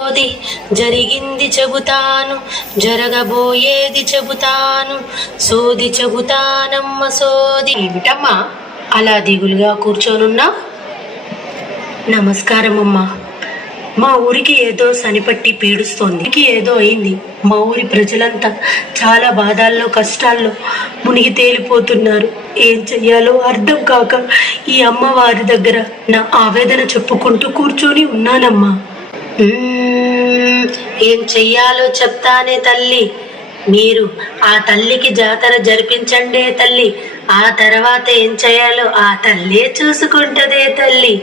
ఓది జరిగింది చెబుతాను, జరగబోయేది చెబుతాను, సోది చెబుతానమ్మ సోది. ఏమిటమ్మా అలా దిగులుగా కూర్చోనున్నా? నమస్కారం అమ్మా. మా ఊరికి ఏదో సనిపట్టి పీడుస్తోంది. ఏదో అయింది. మా ఊరి ప్రజలంతా చాలా బాధల్లో కష్టాల్లో మునిగి తేలిపోతున్నారు. ఏం చెయ్యాలో అర్థం కాక ఈ అమ్మవారి దగ్గర నా ఆవేదన చెప్పుకుంటూ కూర్చొని ఉన్నానమ్మా. ఏం చెయ్యాలో చెప్తానే తల్లి. మీరు ఆ తల్లికి జాతర జరిపించండే తల్లి. ఆ తర్వాత ఏం చేయాలో ఆ తల్లే చూసుకుంటదే తల్లి.